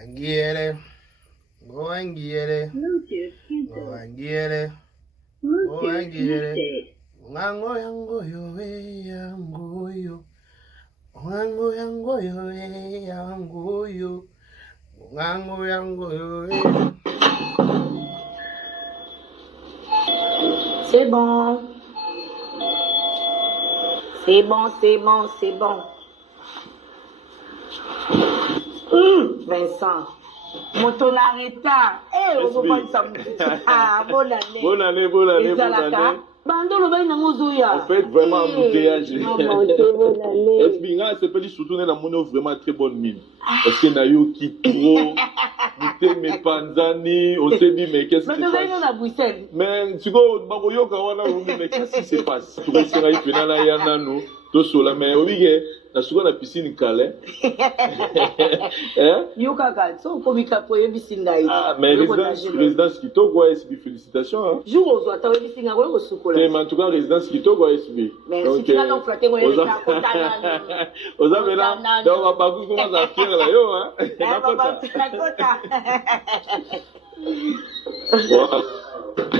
Angiere. Go angiere. Go angiere. Go angiere. Ngango yango yo yango yo. Ngango yango yo yango yo. Ngango yango yo. C'est bon. C'est bon, c'est bon, c'est bon. Vincent, mon ton arrêta. Eh, on va pas Ah, bonne année. Bonne année, bonne année, bonne année. En fait, vraiment, embouteillage. Bonne année. Espinga, c'est pas dit surtout, on a vraiment très bonne mine. Parce que Nayo qui trop, mes panzani, on s'est dit, mais qu'est-ce qui se passe? Mais, tu vois, Baroyo, mais qu'est-ce qui se passe? Tu vois, c'est là, il fait là, il y en a nous, tout cela, mais oui, na souvent la piscine calée. Yoka, so komika po yebisinga iti. Ah, mais résidence Kitoko quoi SB, félicitations hein. Jour aux autres, yebisinga ko sukola. Mais en tout cas résidence Kitoko quoi SB. Merci tu vas donc flatter moi les ta kotana. Aux amis là, donc on va pas commencer à faire là yo hein.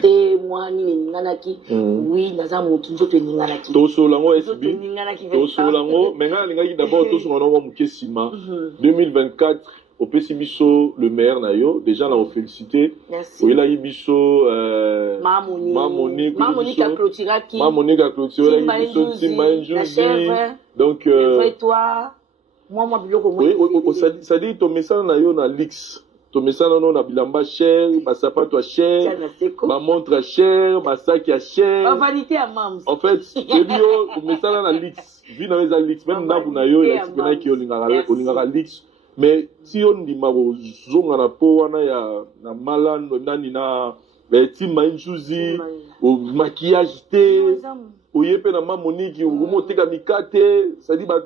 Et moi ni ninganaki oui naza mutu nzoto ninganaki to solango SB to solango menga lingaki d'abord to solango muke sima 2024 au PCBiso le maire nayo déjà là on félicité oui là ibiso Mamoni ka clôturaki Mamoni ka clôturaki ibiso Timbanjuzi donc toi moi biloko moi oui ça dit ton message nayo na Lix to message non na bilamba cher ba sapato cher ba montre cher ba sac cher vanité à mams en fait bio to message na Lix vi na les Lix même na bu na yo ya tikena ki olingaka Lix mais si on dit mabo zonga na po wana ya na malano nani na Timbanjuzi au maquillage te oyepe na Monique omoteka mikate ça dit ba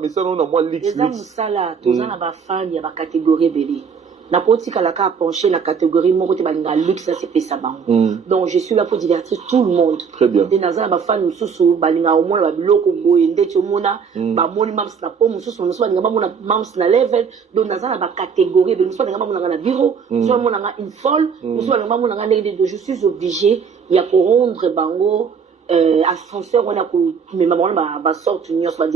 message na moi Lix les amis sala tozana ba fan ya ba catégorie belé na koti kalaka pencher la catégorie moko te balinga luxe ça c'est pesa bango donc je suis là pour divertir tout le monde très bien de nazana ba fan mususu balinga au moins ba biloko boye ndeti omona ba moni mams na po mususu balinga ba mona mams na level donc nazana ba catégorie de mususu balinga ba mona na bureau mususu mona na une folle mususu balinga ba mona na ndenge de je suis obligé ya ko rendre bango ascenseur on a ko mais maman ba sorte nyos ba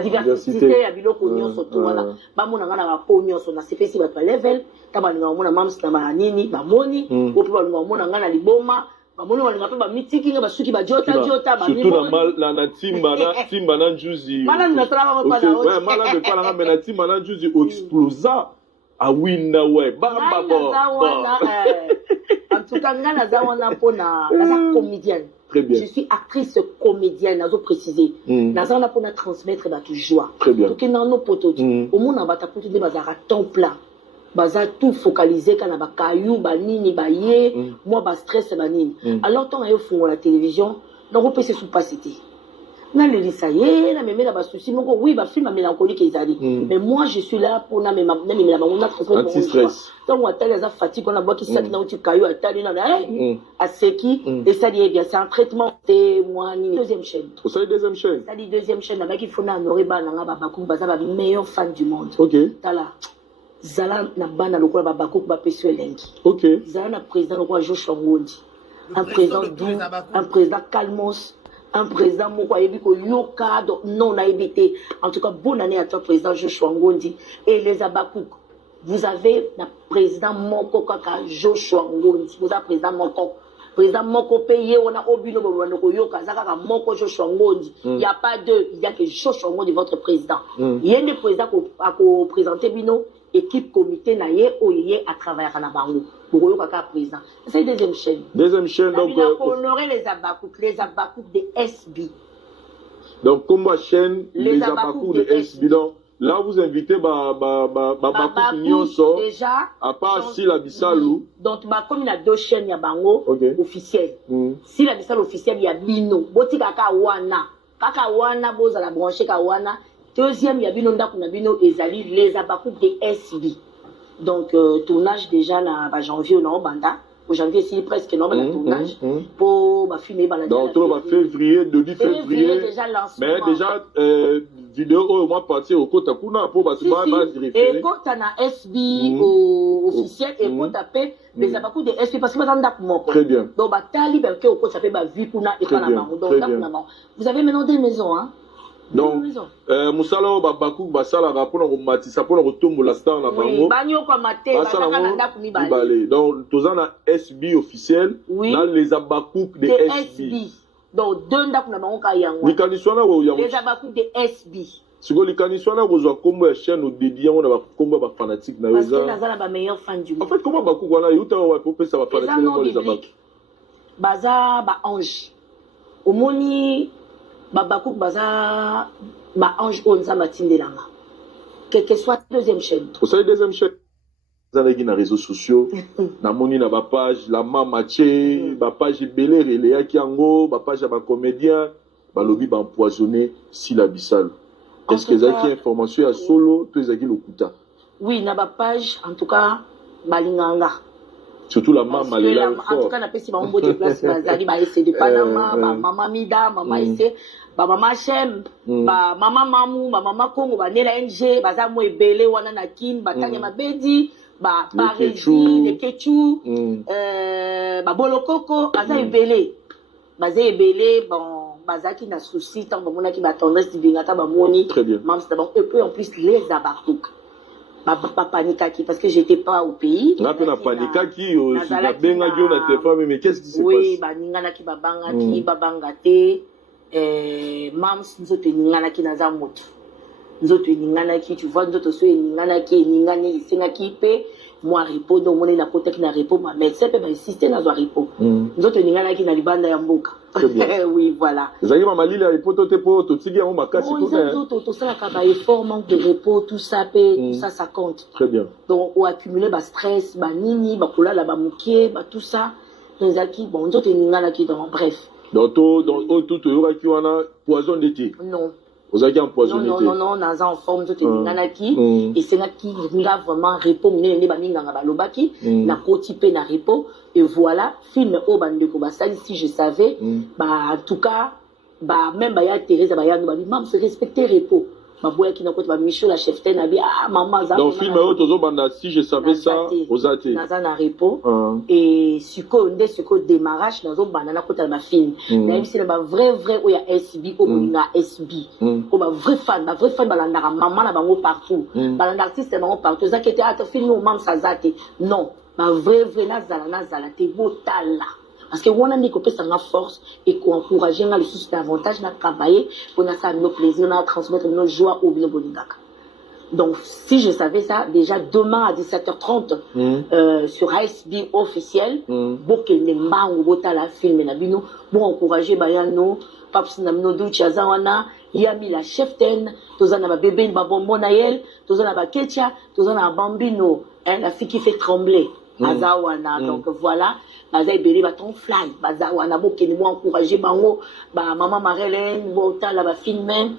diversité ya biloko nyos to wana ba mona ngana ba po nyos na sepesi ba level ta ba nga mona mams na ba nini ba moni ko pe ba nga mona ngana liboma ba moni ba ba mitiki ba suki ba jota ba surtout na mal na timba na Njuzi mala na trava ba na ouais mala me pala na timba na Njuzi explosa a winda ouais bamba bo en tout cas ngana za wana pona la comédienne. Très bien. Je suis actrice comédienne, nazo préciser. Nazo na pona transmettre ba joie. Très bien. Donc na no poto. Au monde na bata poto de bazara temps plein. Baza tout focalisé kana ba kayu ba nini ba ye, moi ba stress ba nini. Alors tant ayo fungo la télévision, donc on peut se passer. Na le lisaye na meme na ba souci moko oui ba film mélancolique ezali mais moi je suis là pour na meme la bango transmettre anti stress donc on telle za fatigue on a boki saki na uti kayo atali na aseki et ça dit bien c'est un traitement témoignage deuxième chaîne ça dit deuxième chaîne ça dit deuxième chaîne na qui faut na honorer ba na ba bakou baza ba meilleur fan du monde OK tala zala na bana lokola ba bakou ba peso elengi OK zala na président lokola Joshua Ngondi un président doux un président calmos un président moko ayebi ko yoka donc non a évité en tout cas bonne année à toi président Joshua Ngondi et les Abakouk vous avez un président moko kaka Joshua Ngondi vous avez président moko payé on a obino bono ko yoka zaka moko Joshua Ngondi il y a pas deux il y a que Joshua Ngondi votre président il y a des présidents ko présenter bino équipe comité na ye oyé à travers na bango pour yoka président c'est deuxième chaîne donc honorer les Abakouk de SB donc comme chaîne les Abakouk de SB donc là vous invitez Bakouk nyonso déjà à part si la Bissalou donc comme il a deux chaînes ya bango officielles si la Bissalou officielle ya bino boti kaka wana boza la brancher ka wana deuxième ya bino ndako na bino ezali les Abakouk de SB donc tournage déjà na ba janvier na banda au janvier, c'est presque normal le tournage. Pour filmer. Donc, tout le monde février, début février. Déjà lancement. Mais déjà, vidéo au mois parti au Kota Kuna pour référer. Et quand tu as un SB officiel, et quand tu as les abacous de SB, parce que très bien. Donc, vous avez maintenant des maisons, hein? Donc, Moussala Babakou Basala rapport au Matissa pour le retour la star na bango. Donc, tous en SB officiel, dans les Abakou de SB. Donc, deux ndaku na bango ka yango. Les Abakou de SB. Si vous voulez, vous avez une chaîne où dédié on a combo ba fanatique na parce que nazala ba meilleur fan du monde. En fait, comment Bakou wana yuta wa pour ça ba fanatique na les Abakou. Baza ba ange. Omoni Babakou baza ba ange onza matindelanga. Quelle que soit deuxième chaîne. Vous savez deuxième chaîne. Vous avez les réseaux sociaux, na moni na ba page la mamaché, ba page belé relé ki ango, ba page ba comédien, ba lobby ba empoisonné Silabissal. Est-ce que vous avez une information à solo, tous les lokuta? Oui, na ba page en tout cas balinganga. Surtout la maman là. En tout cas na pesi ba mbo de place bazali ba essayer de Panama, ba maman Mida, maman essayer, ba maman Chem, ba maman Mamou, ba maman Kongo, ba Nela NG, baza mo ebele wana na kin, ba tanya mabedi, ba Parisi, de Ketchou, ba Bolokoko, baza ebele. Baza ebele, bon, baza qui na souci, tant ba mona qui ba tendresse di bingata ba moni. Très bien. Mam c'est bon, et puis en plus les abakouk. Pas paniquer parce que j'étais pas au pays. On a paniqué qui aussi la benga qui on a téléphone mais qu'est-ce qui se passe? Oui, ba ningana ki babanga ki babangate mams nzoto ningana ki naza moto. Nzoto ningana ki tu vois nzoto so ningana ki ningani isenga ki pe moi repos donc mon na côté qui na repos ma médecin peut insister na zo repos. Nzoto ningana ki na libanda ya mboka. Oui, voilà. Zaki mama lili ya repos te po to tigi ya makasi tout ça. Tout ça ka ba effort manque de repos tout ça tout ça compte. Très bien. Donc on accumuler ba stress, ba nini, ba kolala ba mukie, ba tout ça. Donc zaki bon nzoto ningana ki donc bref. Donc tout yora ki wana poison d'été. Non. Vous avez empoisonné. Non, naza en forme nzoto ningana ki et c'est là qui nga vraiment repos mine ba ninganga ba lobaki na koti pe na repos et voilà film o bandeko ba sali si je savais bah en tout cas bah même ba ya Thérèse ba ya no ba mam se respecter repos ma boya qui na koti ba Michel la chef ten abi ah maman za donc film o tozo banda si je savais ça aux athées naza na repos et suko démarrage nazo banda na koti ba film même si ba vrai o ya SB o na SB o ba vrai fan balanda maman na bango partout balanda artiste bango partout za qui était à film o mam sa zate non ba vrai nazala te botala parce que on a dit qu'on peut s'en force et qu'on encourage les sous davantage à travailler pour nous faire nos plaisirs, à transmettre nos joies au bien bonidaka. Donc si je savais ça déjà demain à 17h30 sur ASB officiel pour que les mbangou botala film na bino pour encourager bayano paps na mino du chazawana yami la cheftaine tozana ba bébé ba bonbon naël tozana ba ketcha tozana bambino la fille qui fait trembler azawana donc voilà baza ebele baton fly baza wana bokeni mo encourager bango ba maman Marlène botala ba filmer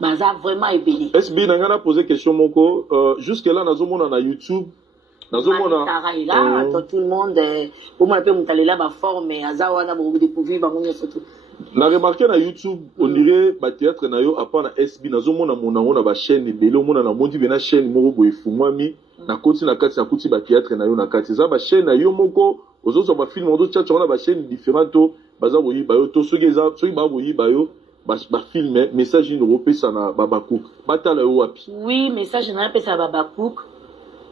baza vraiment ebele. SB nanga na poser question moko jusque là nazomona na YouTube nazomona là tout le monde pour moi peut mutalela ba forme azawana bo découvrir bango surtout. Na remarqué na YouTube on dirait ba théâtre na yo apa na SB nazomona monango na ba chaîne ebele omona na mondi bena chaîne moko boye fumwami na koti na kati na kuti ba théâtre na yo na kati za ba chaîne na yo moko ozozo ba film ozo tchatcha na ba chaîne différentes baza boyi ba yo to soki ba boyi ba yo ba film message ni repesa na Babakouk batala yo wapi. Oui, message na pesa Babakouk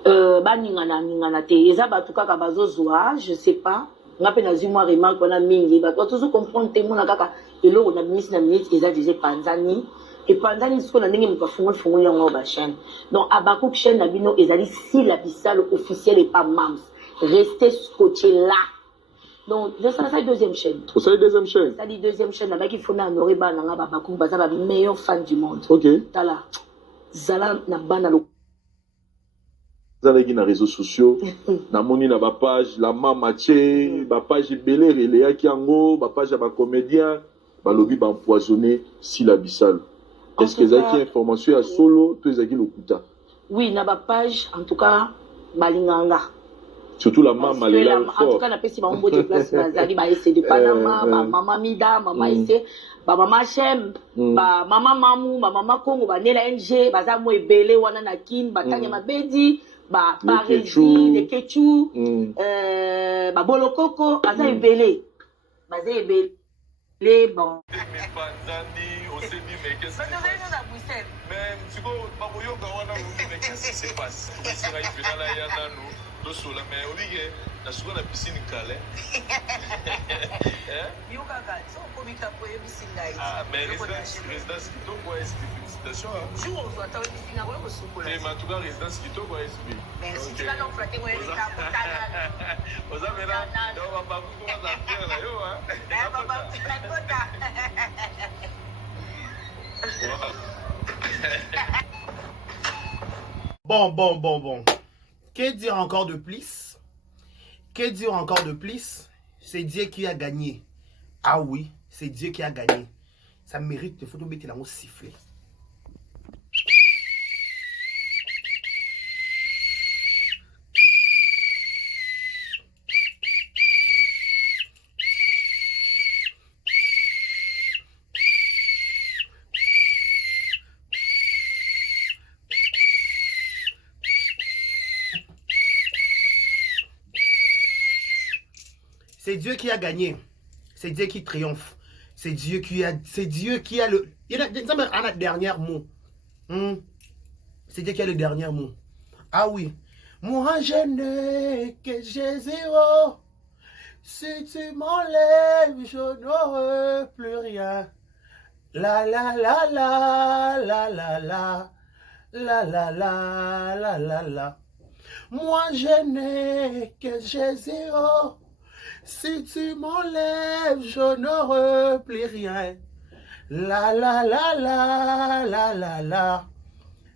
ba ningana te eza ba tukaka bazozwa je sais pas ngape na zimwa remarque on a mingi ba to comprendre te mona kaka elo na minute eza déjà panzani et pendant ce qu'on a dit que fungol yango ba chaîne donc Abakouk chaîne na bino ezali Silabissal officiel et pas mams restez scotché là donc ça c'est deuxième chaîne ça deuxième chaîne ça dit deuxième chaîne là qui fona honorer ba nga Babakouk baza ba meilleur fan du monde OK tala zala na bana lo zalaki na réseaux sociaux na moni na ba page la mamaché ba page belé relé ki yango ba page ba comédien ba lobby ba empoisonné Silabissal. Est-ce que vous avez une information à solo, tous les lokuta? Oui, na ba page, en tout cas, balinganga. Surtout la maman, elle est là en tout cas, on a si maman de place, Bazali, bah, essayer de Panama, maman Mida, maman essayer, bah, maman Chem, bah, maman Mamou, maman Congo, bah, Nela NG, bah, ça, moi, Belé, Wana Kin, bah, Tanya Mabedi, bah, Parisi, les Ketchou, bah, Bolokoko, bah, ça, Belé, bah, ça, Belé, bon. Mais tu vois, mais qu'est-ce qui se passe? Mais Olivier, la seconde piscine calée. Ah, mais résidence qui t'ont quoi est-ce que félicitations. Jour, on doit t'avoir une piscine à voir au souple. Mais en tout cas, résidence qui t'ont quoi est-ce que. Mais si tu vas donc flatter, moi, il est à vous avez là, on va pas vous voir la pierre là, yo, hein. Bon. Que dire encore de plus? Que dire encore de plus? C'est Dieu qui a gagné. Ah oui, c'est Dieu qui a gagné. Ça mérite de photo mettre là au sifflet. C'est Dieu qui a gagné. C'est Dieu qui triomphe. C'est Dieu qui a le... Il y a un dernier mot. C'est Dieu qui a le dernier mot. Ah oui. Moi je n'ai que Jésus. Oh. Si tu m'enlèves, je n'aurai plus rien. La la la la la la la. La la la la la la. Moi je n'ai que Jésus. Oh. Si tu m'enlèves, je n'aurai plus rien. La la la la la la la.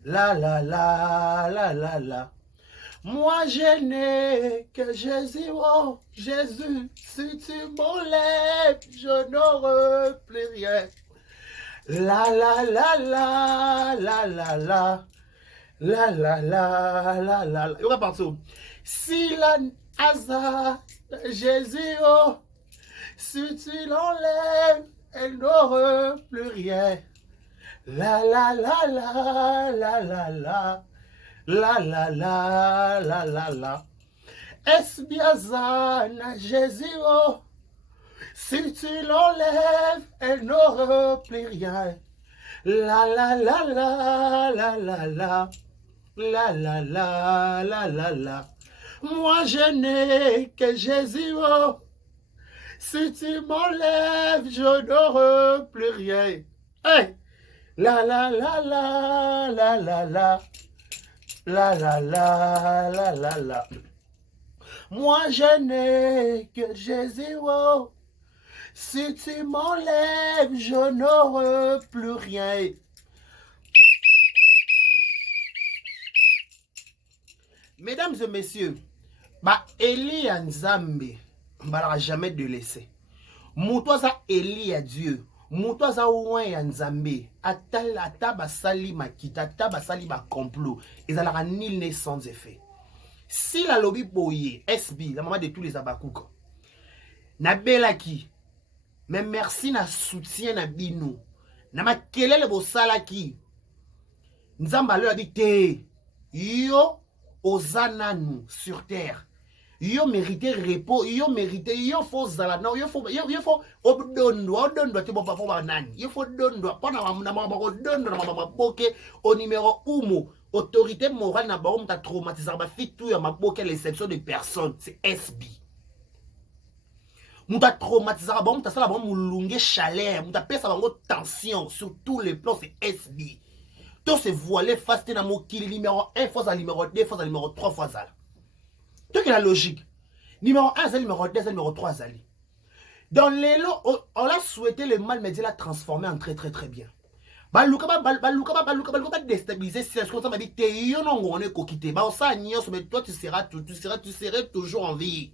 La la la la la la. Moi je n'ai que Jésus, oh Jésus, si tu m'enlèves, je n'aurai plus rien. La la la la la la la. La la la la la. On va partir. Si la hasard Jésus, oh, si tu l'enlèves, elle n'aura plus rien. La la la la la la la. La la la la la la. Est-ce bien ça, Jésus, oh, si tu l'enlèves, elle n'aura plus rien. La la la la la la la. La la la la la la. Moi je n'ai que Jésus, oh. Si tu m'enlèves, je n'aurai plus rien. Hey! La la la la la la la. La la la la la la. Moi je n'ai que Jésus, oh. Si tu m'enlèves, je n'aurai plus rien. Mesdames et messieurs, bah Eli Nzambe, bah jamais de laisser. Moutoza Eli à Dieu, Moutoza ouin ya Nzambe, ata basali makita, ata basali ba complot, ils allaient nul n'est sans effet. Si la lobby boye, SB, la maman de tous les abakouks, na belaki, mais merci na soutien na bino, na makelele bo salaki, Nzamba leur a dit te, yo Ozananu sur terre. Yo mérité repos, yo mérité, yo faut zalana, yo faut obdondo te boba pour nani. Yo faut dondo, pas na mama dondo na mama boke au numéro 1 autorité morale na ba ta traumatiser ba fit tout ya maboke l'exception de personne, c'est SB. Mouta traumatiser ba ta sala ba mulunge chaleur, mouta pesa bango tension sur tous les plans, c'est SB. Tout se voiler face à mokili numéro 1 fois à numéro 2 fois à numéro 3 fois à. Tout est la logique. Numéro 1 c'est numéro 2 c'est numéro 3 c'est. Dans les lots, on a souhaité le mal, mais Dieu l'a transformé en très bien. Baluka déstabiliser si est-ce qu'on m'a dit te yo non on est kokité. Ba ça nyos mais toi tu seras toujours en vie.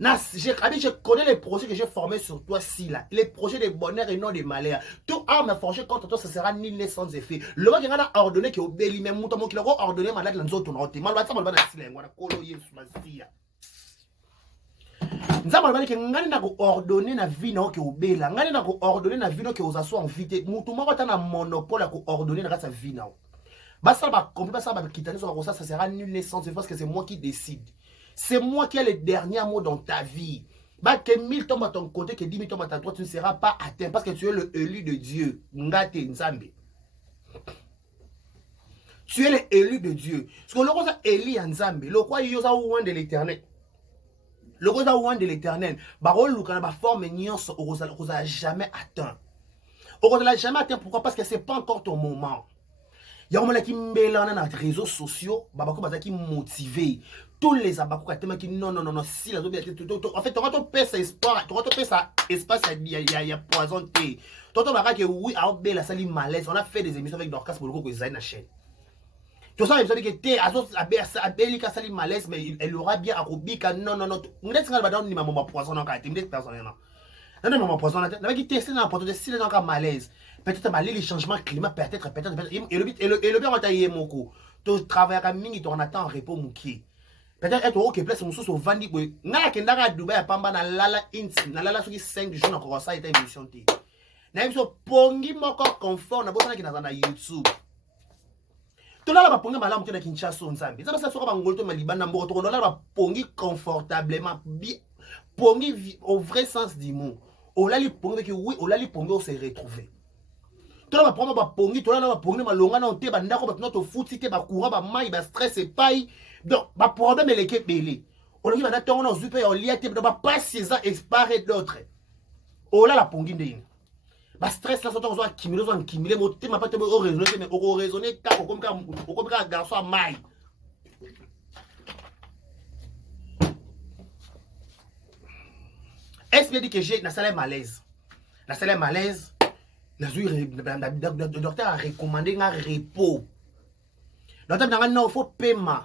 Je connais les projets que j'ai formés sur toi, si là. Les projets de bonheur et non de malheur. Tout arme forgé contre toi, ça sera nul sans effet. Le mec qui a ordonné que obéit, même mouton qui l'a ordonné malade dans d'autres notes. Malade ça malade dans silence. Voilà, colo yes masia. nzambe alobaki ke ngani na koordonne na vie na oke obela ngani na koordonne na vie na oke ozaswa en vie te mutu moko ata na monopole ya koordonne na kati ya vie na o basala bacompli basala bakitani soka kosa ça sera nul ne sens parce que c'est moi qui décide c'est moi qui ai le dernier mot dans ta vie bah que 1000 tombent à ton côté que 10 000 tombent à ta droite tu ne seras pas atteint parce que tu es le élu de Dieu ngate nzambe tu es l'élu de Dieu parce que le roi élu en nzambe le roi yosa loin de l'éternel le roi loin de l'éternel barol lukana ba forme nyonso oza jamais atteint oza jamais atteint pourquoi parce que c'est pas encore ton moment. Il y a un qui mbélana na réseaux sociaux, babako bazaki motivé. Tous les abako katema qui non si la en fait tu auras pèse espoir, tu auras pèse espace il y a poison té. Toto baka que oui a bela sali malaise, on a fait des émissions avec Dorcas pour le coup que Zaina chaîne. Tu sais que té azo abelika sali malaise mais elle aura bien akobika non ngret ngala badon ni mama poison en kati, ngret personnellement. Non maman poison na qui tester na porte de si les gens malaise. Peut-être malgré les changements climat peut-être et le bien on t'a yé moko tu travailles comme mingi tu en attends en repos mouki peut-être être OK place mususu au vandi boy ngala kendaka Dubai pamba na lala inti na lala soki 5 jours na ko ça était émission té na biso pongi moko confort na bosana ki na YouTube to lala ba pongi malamu te na Kinshasa nzambe ça soka ba ngolo to malibana mboko to lala ba pongi confortablement bien pongi au vrai sens du mot on lali pongi que oui on lali pongi on s'est retrouvé. Tu as prendre ba pongi, tu as ba pongi malonga na onte ba ndako ba to futi te ba courant ba mai ba stress et pai. Donc ba problème les ke belé. On dit ba na tongo na zupe o liate ba pas ces ans expare d'autres. Oh là la pongi ndine. Ba stress là so to zo akimile motema pa te o raisonner mais o raisonner ka comme ka garçon a mai. Est-ce que dit que j'ai na salaire malaise. Na salaire malaise. Le docteur a recommandé un repos. Le docteur a faut paiement.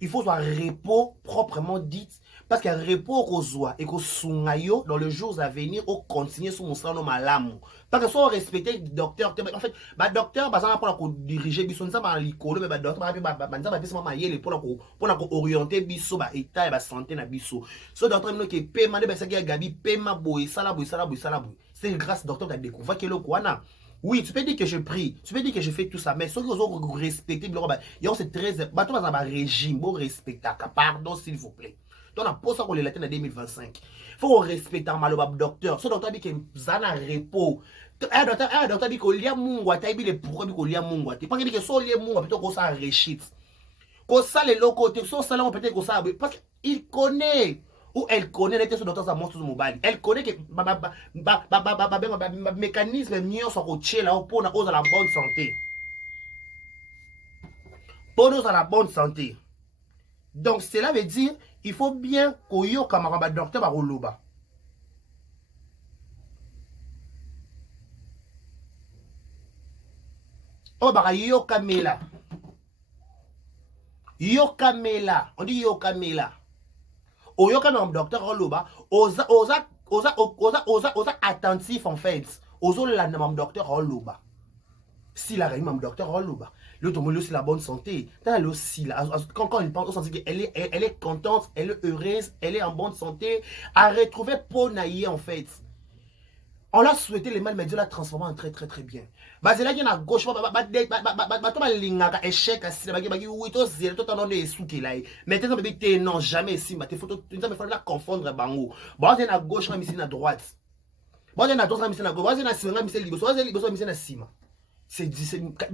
Il faut un repos proprement dit. Parce que repos qu'on soit et qu'on sungayo dans les jours à venir, on continue sur mon salon malam. Parce que soit on respecte le docteur. En fait, le docteur, par exemple, pour diriger, biso ça va l'école, mais le docteur va pour orienter biso, état et santé na biso. Ce docteur nous qui paiement, c'est que Gabi paiement boy, ça la boy. C'est grâce au docteur qui a découvert que le Kouana. Oui, tu peux dire que je prie, tu peux dire que je fais tout ça, mais ceux qui ont respecté, c'est très. Bah, tu vas avoir un régime, bon respectable. Pardon, s'il vous plaît. Donc, on a posé ça pour les latins en 2025. Il faut respecter le docteur. Ce docteur dit que Zana repos. Un docteur dit qu'il y a mungwa, il dit qu'il y a mungwa. Il dit que si il y a mungwa, peut-être qu'on s'en réchite. Qu'on s'en les locaux, qu'on s'en peut-être qu'on s'en. Parce qu'il connaît. Ou elle connaît les docteurs à monstre mobile. Elle connaît que mécanisme mieux sont coachés là pour nous à la bonne santé. Pour nous à la bonne santé. Donc cela veut dire il faut bien qu'on y ait camarade docteur à Roloba. Oh bah yo Kamela. Yo Kamela. On dit yo Kamela. Oyoka na docteur Roloba, oza attentif en fait. Ozo la na docteur Roloba. Si la réunion docteur Roloba, le tomolo c'est la bonne santé. T'as le aussi là quand il pense on sent qu'elle est contente, elle est heureuse, elle est en bonne santé, à retrouver Ponaïe en fait. On l'a souhaité les mal mais Dieu l'a transformé en très bien. Bah c'est là qu'il y a à gauche ba lingaka échec assis ba oui to zéro to non de souki là. Mais t'es bébé non jamais si ma te photo tu me faut la confondre bango. Bah c'est à gauche na misina droite. Bah c'est à droite na misina gauche, bah c'est na singa misina liboso, bah c'est liboso misina sima. C'est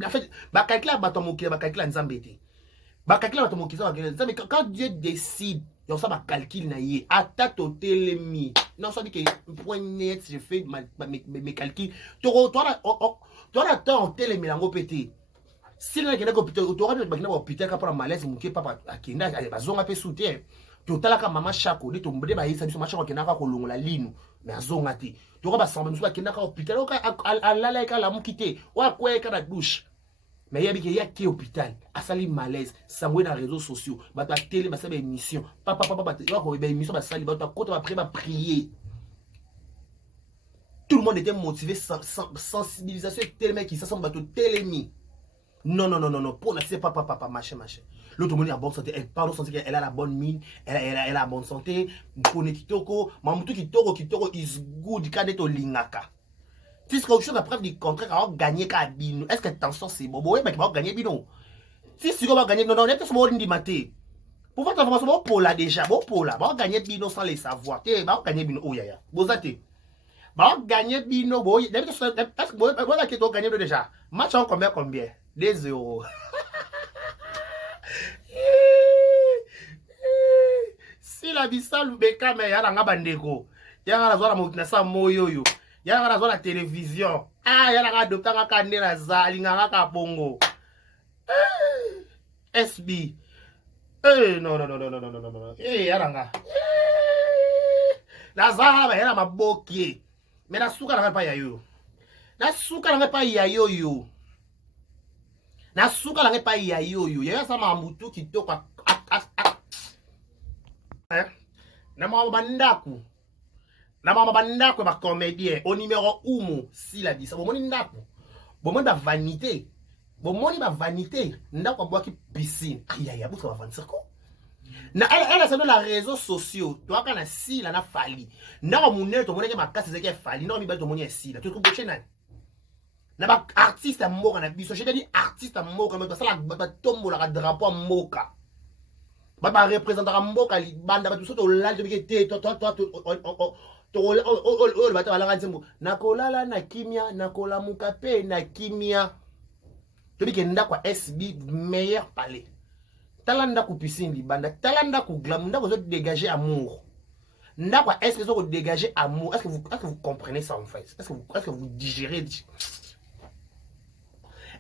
en fait ba calcula ba to mokila ba calcula nzambete. Ba calcula ba to mokila mais quand Dieu décide donc ça va calcul na yé attaque au télémi non ça dit que point net je fais mes calculs toi là temps télémi lango pété si là que na hôpital tu auras bien hôpital ka pour malaise muké papa akenda bazonga pe soutien totala ka mama chako de tombé ba yisa biso machako kena ka kolongola lino mais azonga te tu auras ba samba musu akenda ka hôpital ala ka la mukité wa kweka na douche. Mais il y a qui hôpital, à sali malaise, ça dans les réseaux sociaux, bah ta télé, bah ça une émission, papa, il y a une émission, bah sali, bah ta côte après bah prier. Tout le monde était motivé, sensibilisation tellement qui s'assemble bah tout télémi. Non, non, non, non, non. Pour c'est pas, machin, machin. L'autre monde est en bonne santé. Elle parle de santé, elle a la bonne mine, elle a la bonne santé. Pour Kitoko, Mamutu Kitoko is good, kadeto lingaka. Tu sais, quelque chose à preuve du contraire, on va gagner Kabino. Est-ce que attention, c'est bon? Oui, mais on va gagner Bino. Si tu vas gagner, non, non, on est tous morts du matin. Pour votre information, bon, pour là déjà, bon, pour là, on va gagner Bino sans les savoir. On va gagner Bino. Oh, ya. Vous êtes. On va gagner Bino. Bon, est-ce que vous avez gagné déjà? Match en combien? 2 €. Si la bisal beka me yala nga bandeko yala la zona mokina sa moyo yo yala la zona télévision yala nga adopta nga kandela zali nga ka bongo SB non yala nga la zala ba yala mabokie mais na suka na pa ya yo na suka na pa ya yo yo na suka na pa ya yo yo yala sa mamutu kitoko na mama bandako ba comédien au numéro 1 si la dit ça bomoni ndako bomoni ba vanité ndako boaki piscine ya buso ba vanité ko na elle ça dans les réseaux sociaux toi kana si la na fali ndako munene to moneke makasi zeke fali ndako mibali to moni si la to boche na ba artiste mboka na biso je dis artiste mboka mais ça la ba tombola ka drapeau mboka ba représentera mboka libanda ba tout olala to bikete to ba ta la nzembo nakolala na kimia nakolamuka pe na kimia to bikenda kwa SB meilleur palais talanda ku piscine libanda talanda ku glam ndako zo dégager amour ndako est-ce que zo dégager amour est-ce que vous comprenez ça en fait est-ce que vous digérez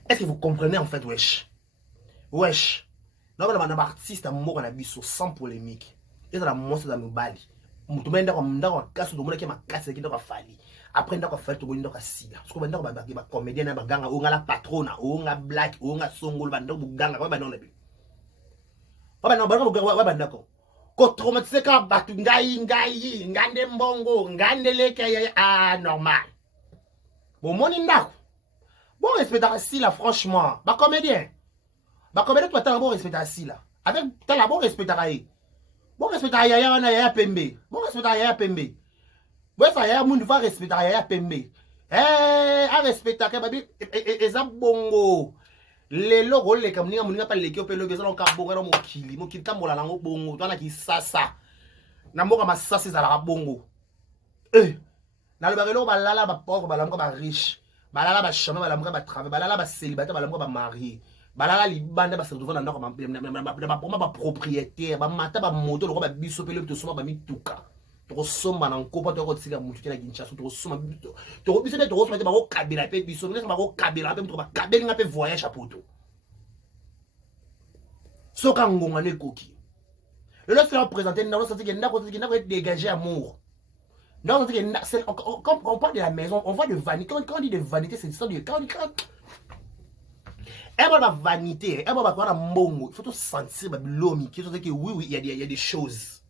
est-ce que vous comprenez en fait wesh non, on a un artiste à mort na biso sans polémique. Et ça la monstre dans mobali. Mutumenda kwa ndako kaso to monaki makasi ki ndako fali. Après ndako fali to ndako sida. Parce que ndako ba comédien na baganga o ngala patrona, o nga black, o nga songolo bandako buganga ba non na bi. Ba non ba ndako. Ko traumatisé ka batu ngai ngande mbongo, ngande leke normal. Bon moni ndako. Bon respecter si là franchement, ba comédien. Bah combien de temps t'as bon respect à si là avec t'as la bon respect à Raï bon respect à Yaya on a Yaya Pembe bon respect à Yaya Pembe ouais ça Yaya moun va respect à Yaya Pembe a respect à Kababi et ça bongo les logos les comme ninga muninga pas les qui opé le besoin ka bongo na mokili kambola lango bongo toi na ki sasa na mboka masasa za la bongo na le barelo ba lala ba pauvre ba lamuka ba riche ba lala ba chama ba lamuka ba travail ba lala ba célibataire ba lamuka ba marié balala libanda ba se retrouver dans ba propriétaire ba mata ba moto le ba biso pele to soma ba mituka to soma na nkopa to ko tsika mutu na Kinshasa to soma to biso te to soma ba ko kabela pe biso ne ba ko kabela pe mutu ba kabeli nga pe voyage a poto soka ngonga ne koki le laisse faire présenter dans sens que ndako dégager amour dans sens que quand on parle de la maison on voit de vanité quand on dit de vanité c'est ça de quand elle va vanité, elle va voir mbongo. Il faut tout sentir l'homme qui que oui, il y a des choses.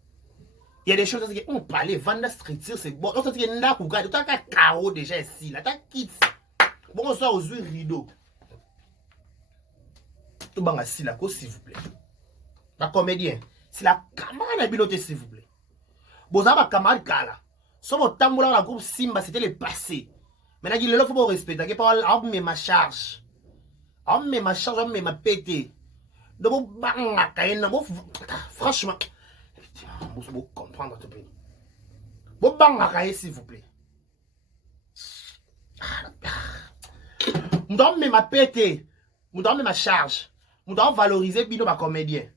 Il y a des choses qui on parle, vendre structure c'est bon. On sent que n'a pas tu as carreau déjà ici, là t'as kit. Bon on sort aux yeux rideau. Tout banga si la cause s'il vous plaît. La comédien, c'est la camarade à biloté s'il vous plaît. Bon ça va camarade kala. Sur mon tambour la groupe Simba c'était le passé. Maintenant il le faut respecter, que par mais ma charge. On met ma charge, on met ma pété. De mon banga, franchement, vous comprendre tout pays. Bon banga, s'il vous plaît. M'donne met ma pété. M'donne met ma charge. M'donne valoriser bino ma comédien.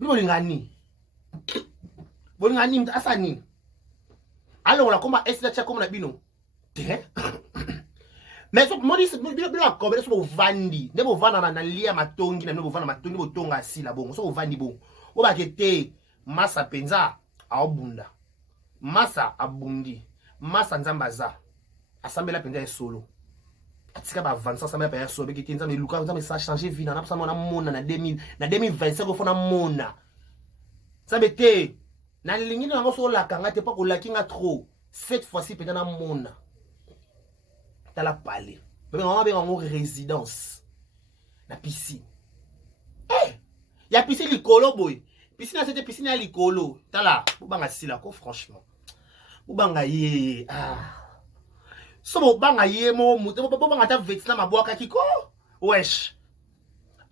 Bino lingani. Bolingani asani. Alors là comment est-ce que tu as comme la bino? Mais so moni se bila comédien so vandi ne bo vana na lia matongi na ne bo vana matongi bo tonga si la bongo so vandi bon o ba kete masa penza a obunda masa abundi masa nzambaza asambela penza e solo atika ba avancer asambela pa solo ke kinza me luka nzambe ça changer vie na psa mona mona na 2025 ko fona mona ça bete na lingi na ngo so la kanga te pa ko la kinga trop cette fois-ci peut-être na mona t'as la parler Mais on a une résidence. La piscine. Eh! Il y a piscine licolo, boy. Piscine, c'était piscine à licolo. T'as là. Boubanga si là, franchement. Boubanga yé. Ah. So boubanga yé, mo. Boubanga ta vêtement, ma boaka kiko. Wesh.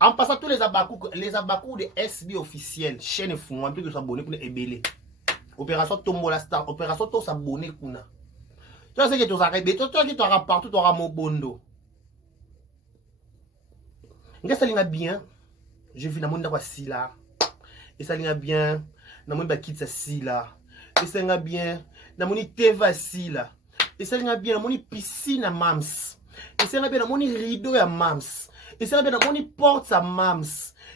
En passant tous les abakou de SB officiels, chaîne fou, un peu que s'abonner pour les opération Tombola Star, opération to s'abonner kuna. Tu sais que tu as rébé, toi qui t'auras partout, tu auras mon bondo. Qu'est-ce que ça bien? Je vis dans mon endroit si là. Et ça va bien, dans mon bakit ça si là. Et ça va bien, dans mon teva si là. Et ça va bien, dans mon piscine à mams. Et ça va bien, dans mon rideau à mams. Et ça va bien, dans mon porte à mams.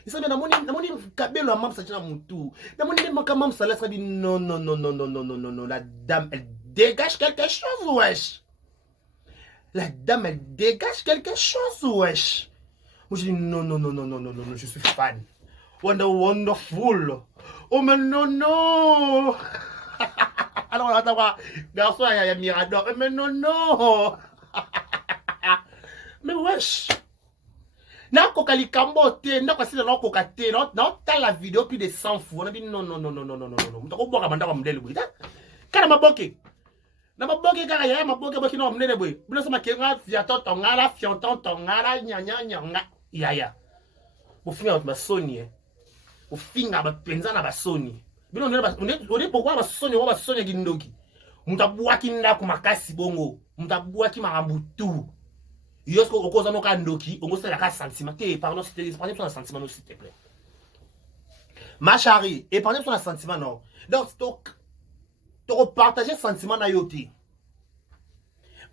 Et ça va bien, dans mon cabello à mams, ça tient à mon tour. Dans mon mams, ça laisse dire non, non, non, non, non, non, non, non, non, la dame, elle dégage quelque chose, wesh. La dame, elle dégage quelque chose, wesh. Moi, je dis non, non, non, non, non, non, non, non, je suis fan. Wonderful. Oh, mais non, non. Alors, on attend, garçon, il y a Mirador. Mais non, non. Mais wesh. Na kokali kambote, na kwasi na kokate, na ta la vidéo plus de 100 fois. On a dit non, non, non, non, non, non, non, non. Mutako boka banda kwa mdele bwi. Kana maboke. Na maboke kaka ya maboke boki no mdele bwi. Bino sama kenga fiato tongala, fionton tongala, nyanya nyanga. Ya. Bufinga ba Sony. Bufinga ba penza na ba Sony. Bino on pourquoi ba Sony gindoki. Mutabua kinda ku makasi bongo. Mutabua ki marambutu. Yosko okoza no kandoki, ongo sala ka sentiment. Pardon, c'était épargnez sur un sentiment s'il te plaît. Ma chérie, épargnez sur un sentiment non. Donc tu repartager sentiment na yote.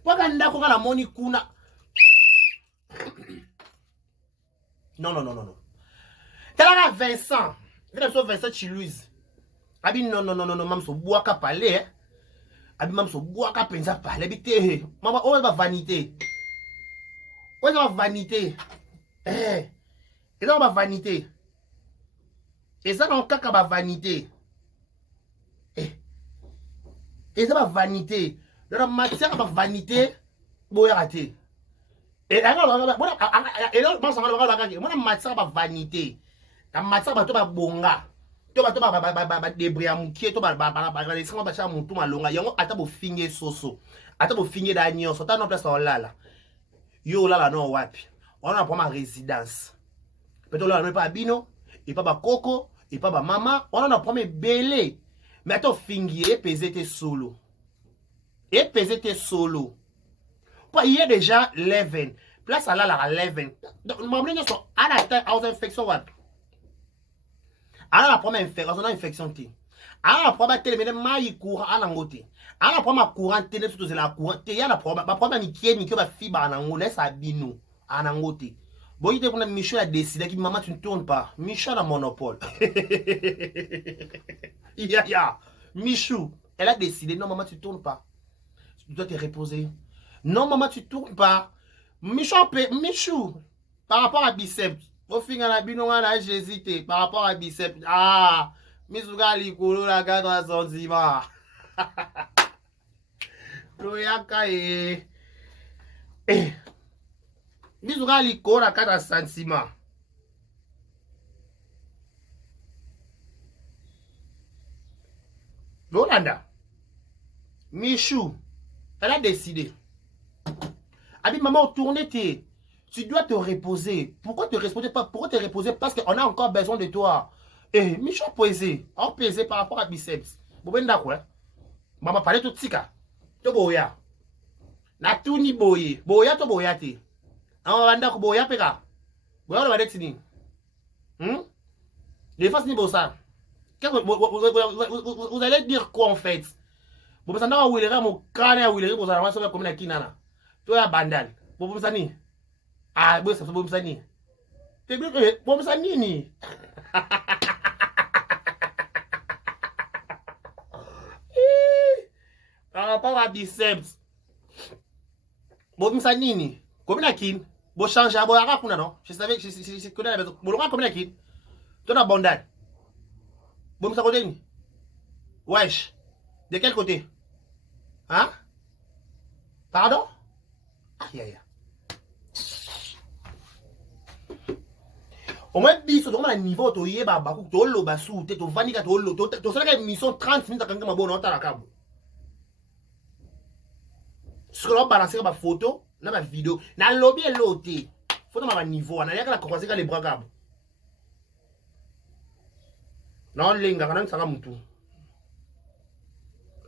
Pour kanda ko la moni kuna. Non non non non non. Tala Vincent. Vincent Chilouise. Abi non non non non non mam so boaka parler. Abi mam so boaka penza parler bité. Mama o ba vanité. Où est ma vanité? Eh, et là ma vanité. Et ça dans caca ma vanité. Eh, et ça ma vanité. Dans la matière ma vanité, boya raté. Et là moi ça va moi matière ma vanité. La matière ba to ba bonga. To ba débria mukie to ba laisser ba cha mutu malonga. Yango ata bo finge soso. Ata bo finge da nyonso. Ta no place là. Yo là non wapi. On a pour ma résidence. Peut-être là on pas bino, et pas ba coco, et pas ba maman, on a pour mes belé. Mais attends fingi et peser tes solo. Et peser tes solo. Pas il y a déjà 11. Place à là la 11. Donc maman nous sont à la tête aux infections wapi. À la première infection ti. À la première télé mai courant à l'angoté. À la première courant télé surtout c'est la courant. Il y a la première ni qui va fibre à l'angolais ça bino à l'angoté. Bon il était Michel a décidé que maman tu ne tournes pas. Michel a monopole. Ya. Michou, elle a décidé non maman tu ne tournes pas. Tu dois te reposer. Non maman tu ne tournes pas. Michou par rapport à biceps. Au final la bino là j'ai hésité par rapport à biceps. Ah Misuga likolo la 4 cm. Loyaka e. Misuga likolo la 4 cm. Lolanda. Michou, elle a décidé. Abi maman tourne tes. Tu dois te reposer. Pourquoi te reposer pas? Pourquoi te reposer? Parce qu'on a encore besoin de toi. Eh, Michou pesé. On pesé par rapport à biceps. Vous voyez d'accord? Maman parle tout tika. To boya. Na tout ni boye. Boya to boya te. On va vendre boya peka. Boya le va dire les faces ni bossa. Vous allez dire quoi en fait? Vous pensez que vous allez mon crâne vous allez vous allez comme la kinana. Toi la bandale. Vous pensez ni? Ah, vous savez vous pensez ni? Vous pensez ni? Par rapport à biceps. Bon, ça nini. Combien de kin? Bon, changer à boire à non? Je savais que je connais la maison. Bon, combien de kin? Tu as bandade. Bon, ça côté ni? Wesh. De quel côté? Hein? Pardon? Aïe aïe. Au moins, biso, on a un niveau, tu y es, babakou, tu lo basou, tu vanika, tu lo, tu sais que mission 30 minutes, quand tu bonne, tu as la cabo. Ce que l'on balance, c'est ma photo, ma vidéo, na lobby et l'autre. Faut ma niveau, on a rien qu'à commencer avec les bras cabo. Non, linga, on a un saga moutou.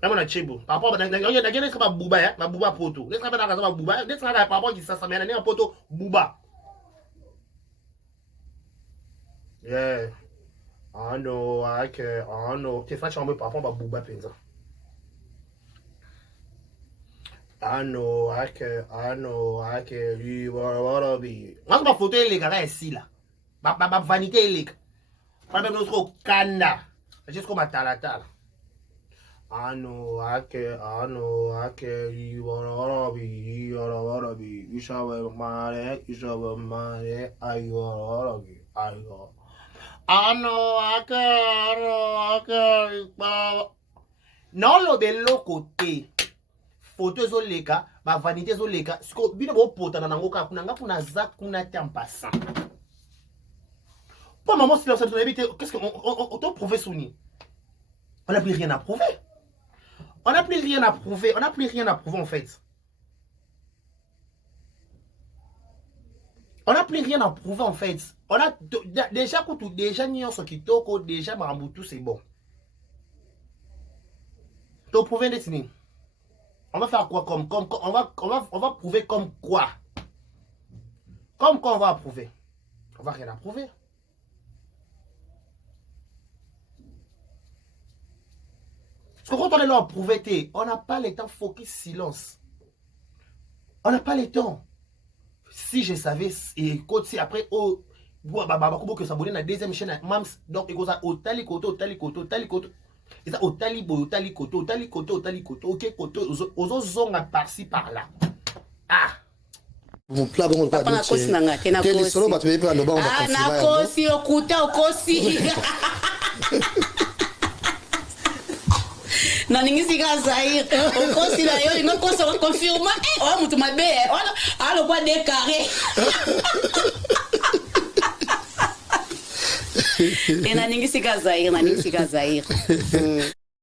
Là, on a chebo. Par rapport à il y a des gens qui bouba, ma bouba poto. Les gens qui ont bouba, des gens qui par rapport à ça, mais il y a un poto bouba. Yeah. I know, I know. T'es fait chambre par rapport à bouba penza. I know, you wanna be. Moi, ma photo est les gars ici là. Ma vanité est les gars. Pas même notre kanda. Juste comme à talata. I know, you wanna be. You shall wear my I wanna be. Non, le bello côté. Photo zoleka, ma vanité zoleka. Ce que bino bo pota na ngoka kunanga kuna za kuna tempasa. Pour maman si personne éviter, qu'est-ce qu'on t'a prouvé Sony? On n'a plus rien à prouver. On n'a plus rien à prouver en fait. On n'a plus rien à prouver en fait. On a déjà Nyon Sokitoko, déjà Marambutu, c'est bon. Donc prouver destiné. On va faire quoi on va prouver comme quoi? Comme quoi on va prouver? On va rien à prouver. Parce que quand on est là à prouver, on n'a pas le temps, focus, silence. On n'a pas le temps. Si je savais, et si après, que ça la deuxième chaîne, Mams, donc il y a otali koto. Et ça, otali koto, ok, koto, aux zonga par-ci, par-là. Ah! Vous plagons pas de kosi nanga te na kosi. Solo ba tu peux le ba on ah na kosi okuta okosi. Na ningisi ka Zaire okosi la yo ngo kosi ko confirma oh mutu mabe alo kwa décarré. Na ningisi ka Zaire